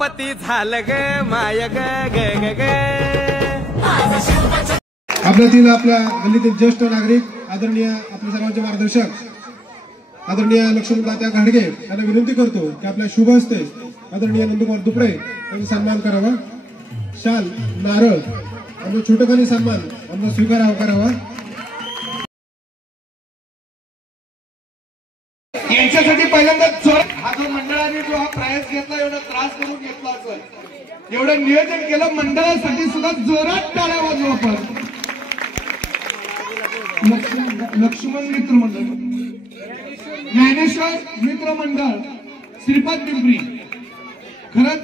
पती झालं ग माय ग ग ग ग। आपल्यातील आपल्या गल्लीतील ज्येष्ठ नागरिक आदरणीय आपल्या सर्वांचे मार्गदर्शक आदरणीय लक्ष्मणदात्या घाडगे यांना विनंती करतो की आपल्या शुभ हस्ते आदरणीय नंदकुमार दुपडे यांचा सन्मान करावा। शाल नारळ आमचा छोटखानी सन्मान आमचा स्वीकारावा करावा। यांच्यासाठी पहिल्यांदा हा जो मंडळाने जो हा प्राइस घेतला एवढा त्रास करून घेतला असेल एवढं नियोजन केलं मंडळासाठी सुद्धा जोरात टाळ्या वाजवू आपण। लक्ष्मण मित्र मंडळ ज्ञानेश्वर मित्र मंडळ श्रीपाद पिंपरी खरंच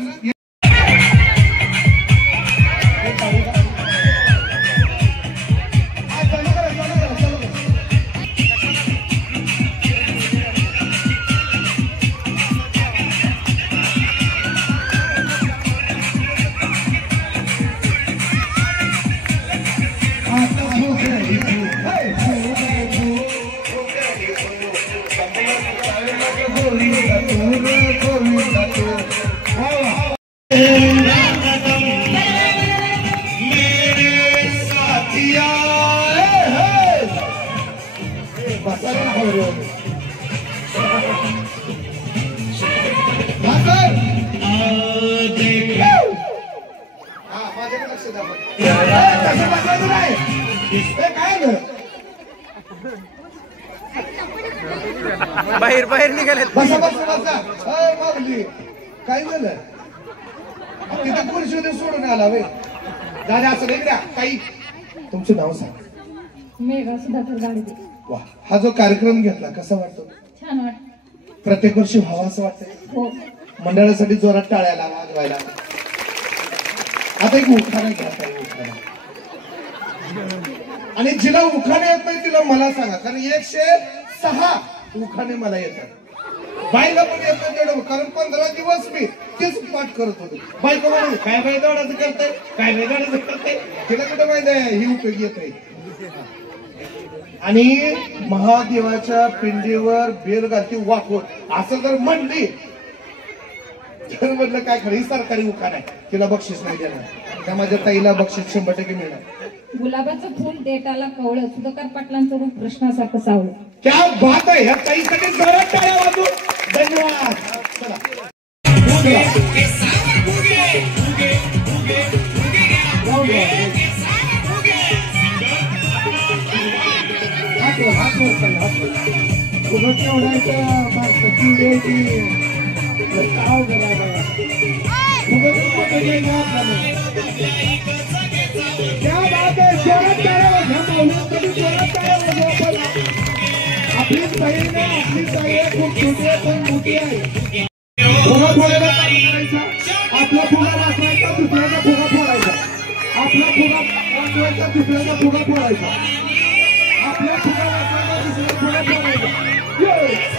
बाहेर बाहेर निघाले। बसा बसा बसा काय झालं तिथे खुर्शीमध्ये सोडून आला वे दादा असं नाही द्या काही। तुमचं नाव सांग। मेघा सुधाकर गाडगे। वा हा जो कार्यक्रम घेतला कसा वाटतो? छान वाटतं। प्रत्येक वर्षी व्हावं असं वाटतंय? हो। मंडळासाठी जोरात टाळ्याला वाजवायला। आता एक उखाणा घ्या उखाणा आणि जिला उखाणे येत नाही तिला मला सांगा कारण 106 उखाणे मला येतात। बाईला पण येत नाही तेवढं कारण 15 दिवस मी तेच पाठ करत होतो। बायको म्हणून काय बाई दौडाचं करते काय बाई दौडाचं करते तिला कुठं माहिती आहे ही उपयोगी येत आहे। आणि महादेवाच्या पिंडीवर बेल घालती वाकवत असं जर म्हणली तर म्हटलं काय खरं ही सरकारी उखाण आहे तिला बक्षीस नाही देणार त्या माझ्या ताईला बक्षीस 100% मिळणार। गुलाबाचं फुल देटाला कवळं सुधाकर पाटलांचं रूप कृष्णासारखं सावळं। क्या बात आहे ह्या ताईसाठी जोरात टाळ्या वाजवू। धन्यवाद। चला आपली बहीण आहे आपली ताई आहे खूप छोटी आहे पण मोठी आहे। फुगा फोडायला करायचा आपला फुगा वाचवायचा दुसऱ्याचा फुगा फोडायचा आपला फुगा वाचवायचा दुसऱ्याचा फुगा फोडायचा आपला फुगा वाचवायचा दुसऱ्याचा फुगा फोडायचा।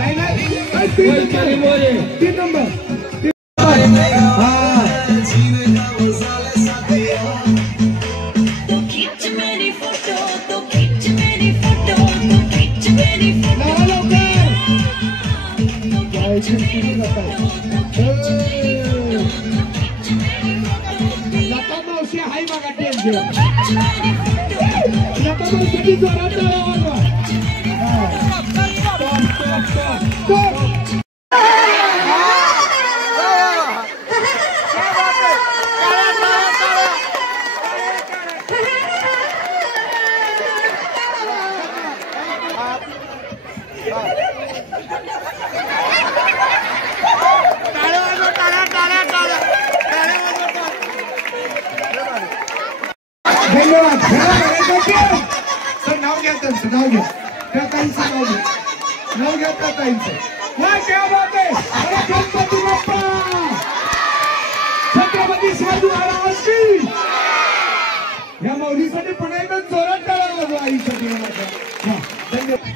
नाही नाही तीन नंबर लता मावशी हाय बघा टेन्शन लता मावशी जोरात धन्यवाद सर नाव घ्या त्यांचं नाव घ्या त्या ताईंचं नाव घ्या त्या ताईंचं वा क्या बात आहे अरे गणपती बाप्पा छत्रपती शिवाजी महाराज की या मौलीसाठी पुन्हा एकदा जोरात टाळा वाजवा आईसाठी धन्यवाद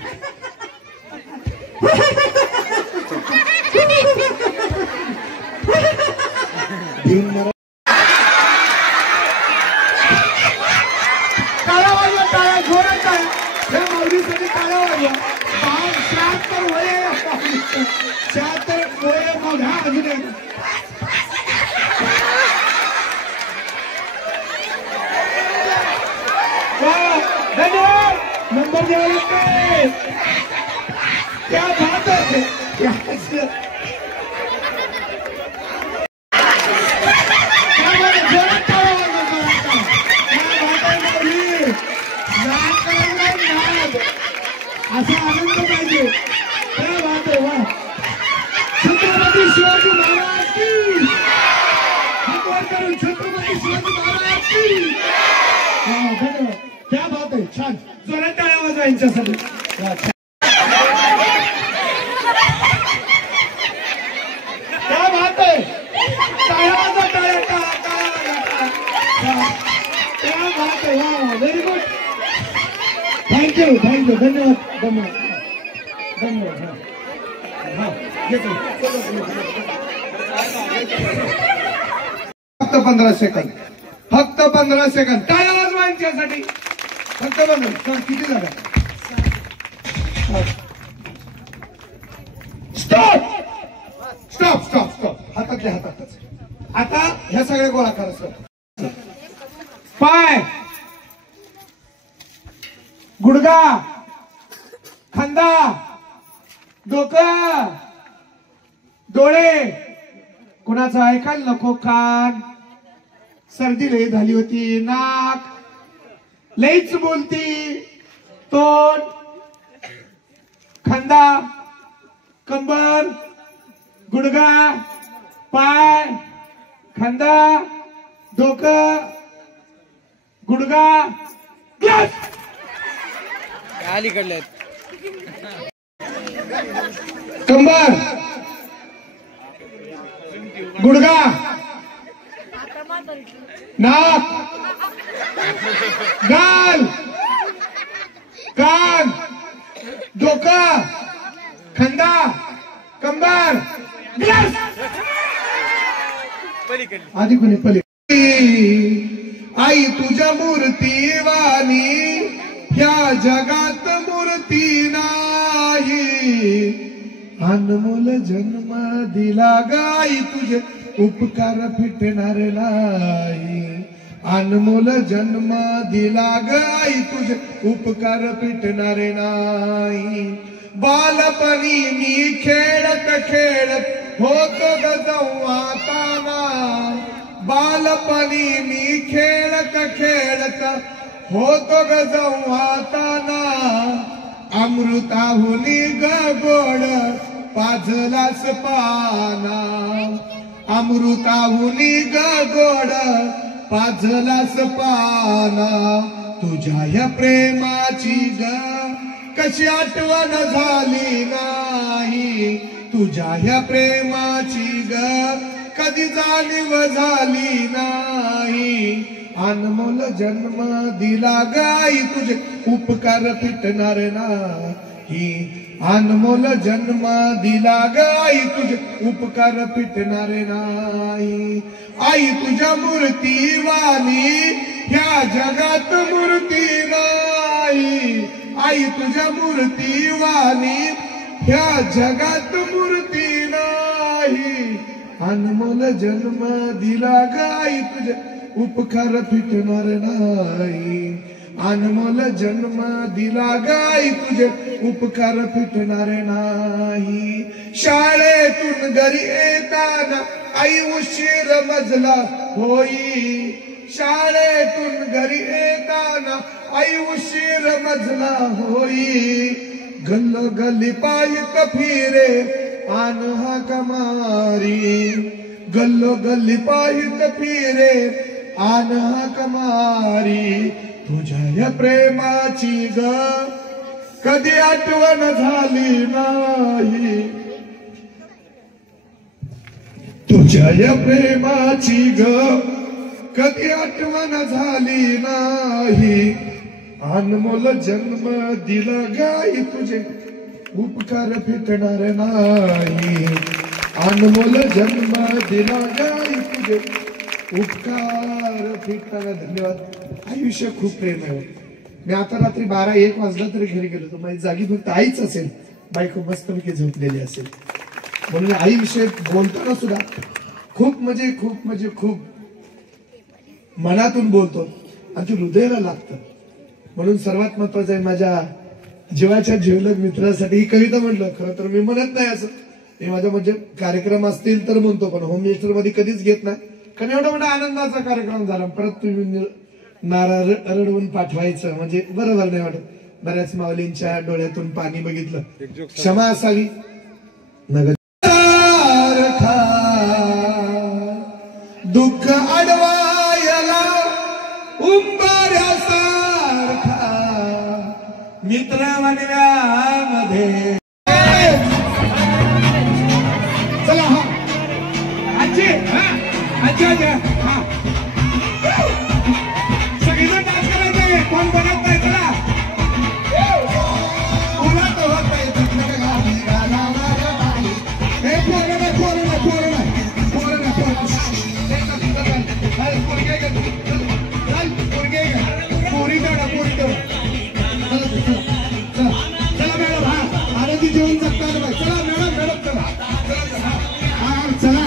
धन्यवाद नंबर द्यावा लागते क्या बात है असा आनंद पाहिजे क्या बात आहे वा छत्रपती शिवाजी महाराज की छत्रपती शिवाजी महाराज की धन्यवाद क्या बात आहे छान जोरात टाळ्या वाजवा यांच्यासाठी क्या बात आहे टाळ्या वाजवा टाळ्या क्या बात आहे वा व्हेरी गुड थँक्यू धन्यवाद धन्यवाद फक्त 15 सेकंद टाळ्या वाजवा यांच्यासाठी फक्त 15 किती झालं स्टॉप हातातच आता ह्या सगळ्या गोळा करा सर पाय गुडगा खांदा डोकं डोळे कुणाचं ऐकायला नको कान सर्दी लई झाली होती नाक लईच बोलती तोंड खांदा कंबर गुडगा पाय खांदा डोकं गुडगा ग्लास अलीकडले कंबर गुडगा नाक गाल कान डोकं खांदा कंबर ग्लास आधी कोणी पली आई तुझ्या मूर्ती वाणी ह्या जगात मूर्ती नाही अनमोल जन्म दिला गाई तुझे उपकार फिटणार नाही अनमोल जन्म दिला गाई तुझे उपकार फिटणार नाही बालपणी मी खेळत होतो गजवाताना बालपणी मी खेळत होतो गजवाताना अमृताहुनी गोड पाझलास पाना अमृताहुनी गोड पाझलास पाना तुझ्या या प्रेमाची कशी आठवण झाली नाही तुझ्या या प्रेमाची कधी जाणीव झाली नाही अनमोल जन्म दिला गाई तुझे उपकार फिटणार नाही अनमोल जन्म दिला ग आई तुझे उपकार फिटणारे नाही. आई तुझ्या मूर्ती वाणी ह्या जगात मूर्ती नाही. आई तुझ्या मूर्ती वाणी ह्या जगात मूर्ती नाही. अनमोल जन्म दिला ग आई तुझे उपकार फिटणार नाही. अनमोल जन्म दिला गाई तुझे उपकार फिटणार नाही. शाळेतून घरी येताना आई उशीर मजला होई. शाळेतून घरी येताना आई उशीर मजला होई. गल्ल गल्ली पायीत फिरे आन हाक मारी. गल्लो गल्ली पायीत फिरे आन हाक मारी. तुझ्या या प्रेमाची ग कधी आठवण झाली नाही. तुझ्या या प्रेमाची ग कधी आठवण झाली नाही. अनमोल जन्म दिला गाई तुझे उपकार फिटणार नाही. अनमोल जन्म दिला गाई तुझे उपकार फिटणार. धन्यवाद. आयुष्य खूप प्रेम आहे. मी आता रात्री 12-1 वाजला तरी घरी गेलो तर माझी जागी फक्त आईच असेल. बायको मस्तपैकी झोपलेली असेल. म्हणून आई विषय बोलताना सुद्धा खूप खूप मनातून बोलतो आणि ते हृदयाला लागतं. म्हणून सर्वात महत्वाचं आहे माझ्या जीवाच्या जीवलग मित्रासाठी ही कविता म्हणलं. खरं तर मी म्हणत नाही असं. मी माझ्या म्हणजे कार्यक्रम असतील तर म्हणतो पण होम मिनिस्टर मध्ये कधीच घेत नाही. कारण एवढा मोठा आनंदाचा कार्यक्रम झाला परत तुम्ही नारा रडवून पाठवायचं म्हणजे बरोबर नाही वाटत. बऱ्याच माऊलींच्या डोळ्यातून पाणी बघितलं. क्षमा असावी. दुःख अडवायला उंबाऱ्यासारखा मित्र बनव्यामध्ये. चला हा आजी हा सगळीजण डान्स करायचंय. कोण बनत नाही. चला बोलत होत नाही. चला मॅडम हा आनंदी जेवण जगता आलं पाहिजे. चला मॅडम चला चला हा चला